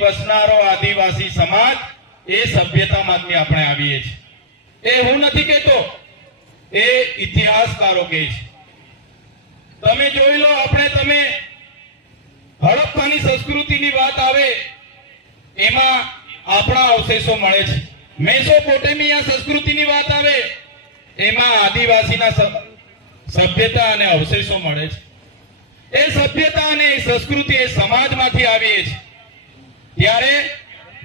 વસનારો આદિવાસી સમાજ એ સભ્યતામાંથી આપણે આવીએ છીએ એ હું નથી કહેતો એ ઇતિહાસકારો કહે છે તમે જોઈ લો આપણે તમે હડપ્પાની સંસ્કૃતિની વાત આવે એમાં આપણા અવશેષો મળે છે મેસોપોટેમિયા સંસ્કૃતિની વાત આવે એમાં આદિવાસીના સભ્યતા અને અવશેષો મળે છે એ સભ્યતા અને એ સંસ્કૃતિ એ સમાજમાંથી આવીએ છીએ ત્યારે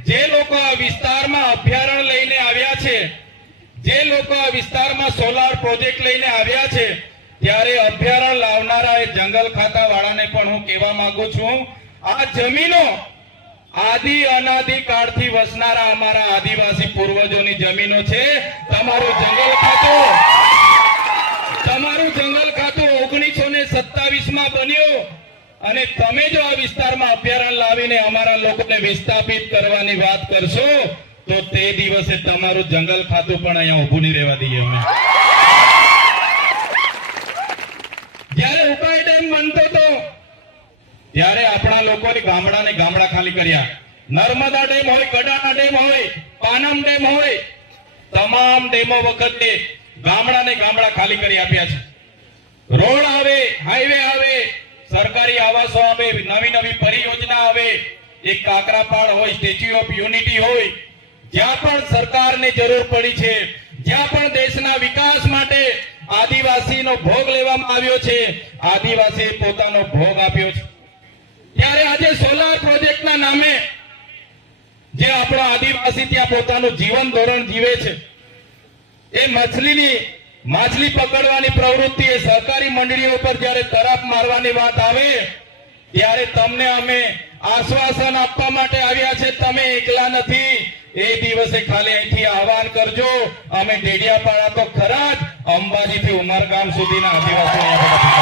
જે લોકો આ વિસ્તારમાં અભ્યારણ લઈને આવ્યા છે જે લોકો આ વિસ્તારમાં સોલાર પ્રોજેક્ટ લઈને આવ્યા છે ત્યારે અભ્યારણ લાવનારા એ જંગલ ખાતા વાળાને પણ હું કહેવા માંગુ છું આ જમીનો આદિ અનાદિ કાળથી વસનારા અમારા આદિવાસી પૂર્વજોની જમીનો છે તમારું જંગલ ખાતું અને તમે જો આ વિસ્તારમાં અભયારણ્ય લાવીને અમારા લોકોને વિસ્થાપિત કરવાની વાત કરશો તો તે દિવસે તમારું જંગલ ખાતું પણ અહીંયા ઉભું નહીં રહેવા દઈએ અમે જ્યારે ઉકાઈ ડેમ બનતો હતો ત્યારે આપણા લોકોની ગામડાને ગામડા ખાલી કર્યા નર્મદા ડેમ હોય ગડાના ડેમ હોય પાનમ ડેમ હોય તમામ ડેમો વખતે ગામડાને ગામડા ખાલી કરી આપ્યા છે રોડ આવે હાઈવે આવે સરકારી આવાસો આવે નવી નવી પરિયોજના આવે એ કાકરાપાડ હોય સ્ટેચ્યુ ઓફ યુનિટી હોય જ્યાં પણ સરકારને જરૂર પડી છે જ્યાં પણ દેશના વિકાસ માટે આદિવાસીનો ભોગ લેવામાં આવ્યો છે આદિવાસી પોતાનો ભોગ આપ્યો છે ત્યારે આજે સોલાર પ્રોજેક્ટના નામે જે આપણો આદિવાસી ત્યાં પોતાનું જીવન ધોરણ જીવે છે એ મછલીની માછલી પકડવાની પ્રવૃત્તિ એ સહકારી મંડળીઓ ઉપર જ્યારે તરાપ મારવાની વાત આવે ત્યારે તમને અમે આશ્વાસન આપવા માટે આવ્યા છે તમે એકલા નથી એ દિવસે ખાલી અહીંથી આહવાન કરજો અમે ડેડિયાપાડા તો ખરા જ અંબાજીથી ઉમરગામ સુધીના આદિવાસી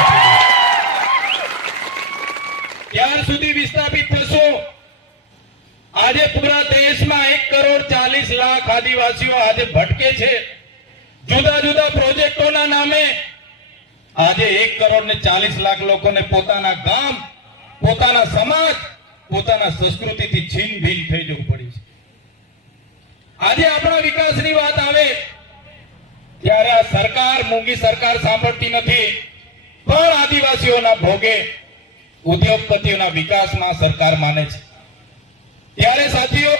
ત્યાર સુધી વિસ્થાપિત થશો આજે પૂરા દેશમાં એક કરોડ ચાલીસ લાખ આદિવાસીઓ આજે ભટકે છે જુદા જુદા આજે એક કરોડ ને ચાલીસ લાખ લોકોને પોતાના ગામ પોતાના સમાજ પોતાના સંસ્કૃતિથી છીન ભીન થઈ જવું પડી છે આજે આપણા વિકાસની વાત આવે ત્યારે આ સરકાર મૂંગી સરકાર સાંભળતી નથી પણ આદિવાસીઓના ભોગે ઉદ્યોગપતિઓના વિકાસમાં સરકાર માને છે ત્યારે સાથીઓ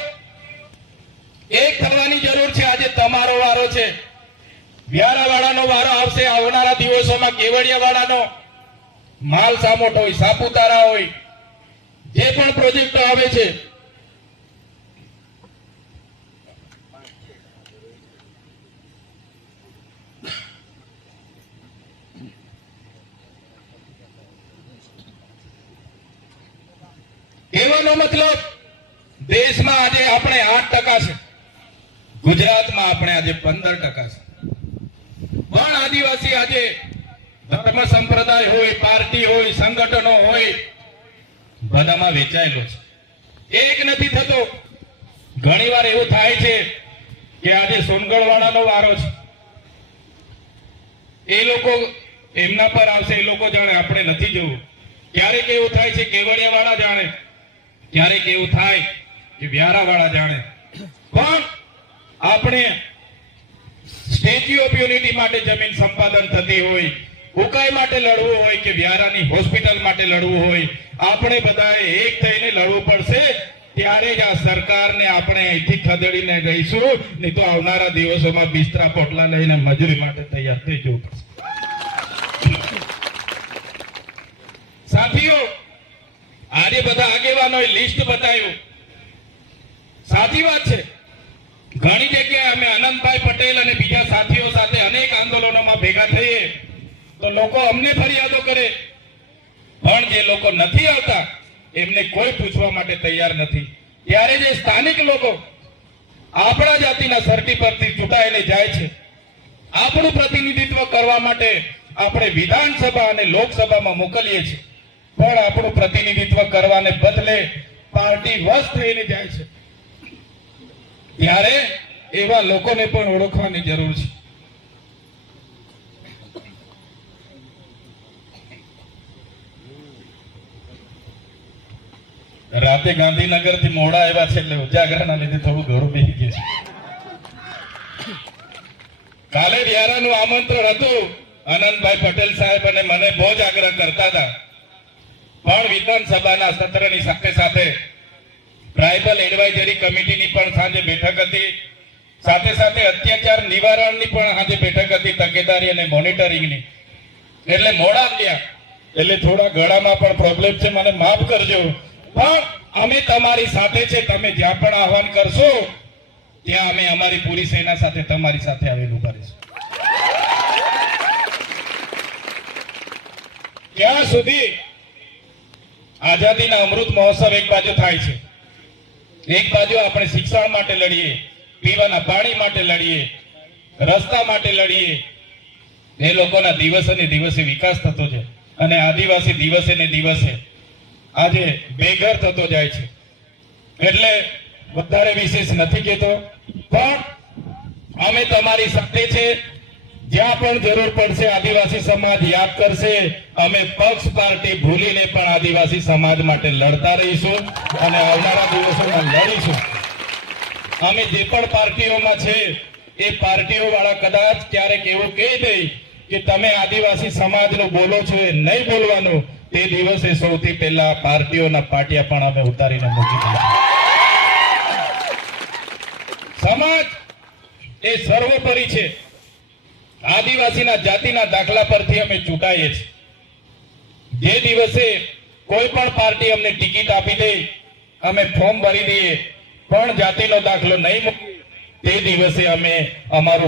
વ્યારાવાળાનો વારો આવશે આવનારા દિવસોમાં કેવડિયાવાળાનો માલ સામોટ હોય સાપુતારા હોય જે પણ પ્રોજેક્ટ આવે છે એવાનો મતલબ દેશમાં આજે આપણે આઠ ટકા છે ગુજરાતમાં આપણે આજે પંદર ટકા છે પણ આદિવાસી આજે ધર્મ સંપ્રદાય હોય પાર્ટી હોય સંગઠનો હોય બધામાં વેચાયેલો છે એક નથી થતો ઘણી એવું થાય છે કે આજે સોનગઢ વારો છે એ લોકો એમના પર આવશે એ લોકો જાણે આપણે નથી જવું ક્યારેક એવું થાય છે કેવડિયા વાળા જાણે ક્યારેક એવું થાય કે વ્યારા વાળા જાણે પણ આપણે સ્ટેચ્યુ ઓફ યુનિટી માટે જમીન સંપાદન થતી હોય ઉકાઈ માટે લડવું હોય કે વ્યારાની હોસ્પિટલ માટે લડવું હોય આપણે બધાએ એક થઈને લડવું પડશે ત્યારે જ આ સરકારને આપણે અહીંથી ખદેડીને ગઈશું નહીં તો આવનારા દિવસોમાં બિસ્તરા પોટલા લઈને મજૂરી માટે તૈયાર થઈ જવું પડશે સાથીઓ આજે બધા આગેવાનો લિસ્ટ બતાવ્યું સાચી વાત છે ઘણી અમે અનંતભાઈ પટેલ અને બીજા સાથીઓ સાથે અનેક આંદોલનોમાં ભેગા થઈએ તો લોકો અમને ફરિયાદો કરે પણ જે લોકો નથી આવતા એમને કોઈ પૂછવા માટે તૈયાર નથી ત્યારે જે સ્થાનિક લોકો આપણા જાતિના સરટી પરથી ચૂંટાઈને જાય છે આપણું પ્રતિનિધિત્વ કરવા માટે આપણે વિધાનસભા અને લોકસભામાં મોકલીએ છીએ પણ આપણું પ્રતિનિધિત્વ કરવાને બદલે પાર્ટી વશ થઈને જાય છે ત્યારે એવા લોકોને પણ ઓળખવાની જરૂર છે રાતે ગાંધીનગર થી મોડા આવ્યા છે એટલે ઉજાગરાના લીધે થોડું ઘરું બેસી ગયું છે કાલે વ્યારાનું આમંત્રણ હતું આનંદભાઈ પટેલ સાહેબ અને મને બહુ જ આગ્રહ કરતા હતા પણ વિધાનસભાના સત્રની સાથે સાથે ટ્રાઇબલ એડવાઇઝરી કમિટીની પણ સાંજે બેઠક હતી સાથે સાથે અત્યાચાર નિવારણની પણ આજે બેઠક હતી તકેદારી અને મોનિટરિંગની એટલે મોડા આવ્યા એટલે થોડા ગળામાં પણ પ્રોબ્લેમ છે મને માફ કરજો પણ અમે તમારી સાથે છે તમે જ્યાં પણ આહવાન કરશો ત્યાં અમે અમારી પૂરી સેના સાથે તમારી સાથે આવેલું કરીશું ત્યાં સુધી આઝાદીના અમૃત મહોત્સવ એક બાજુ થાય છે એક બાજુ આપણે શિક્ષણ માટે લડીએ પીવાના પાણી માટે લડીએ રસ્તા માટે લડીએ એ લોકોના દિવસે ને દિવસે વિકાસ થતો છે અને આદિવાસી દિવસે ને દિવસે આજે બેઘર થતો જાય છે એટલે વધારે વિશેષ નથી કહેતો પણ અમે તમારી શક્તિ છે જ્યાં પણ જરૂર પડશે આદિવાસી સમાજ યાદ કરશે અમે પક્ષ પાર્ટી ભૂલીને પણ આદિવાસી સમાજ માટે લડતા રહીશું અને આવનારા દિવસોમાં લડીશું અમે જે પણ પાર્ટીઓમાં છે એ પાર્ટીઓ વાળા કદાચ ક્યારેક એવું કહી દે કે તમે આદિવાસી સમાજનું બોલો છો એ નહીં બોલવાનું તે દિવસે સૌથી પહેલા પાર્ટીઓના પાટિયા પણ અમે ઉતારીને મૂકી દીધા સમાજ એ સર્વોપરી છે આદિવાસીના જાતિના દાખલા પરથી અમે ચૂંટાઈએ છીએ જે દિવસે કોઈ પણ પાર્ટી અમને ટિકિટ આપી દે અમે ફોર્મ ભરી દઈએ પણ જાતિનો દાખલો નહીં તે દિવસે અમે અમારું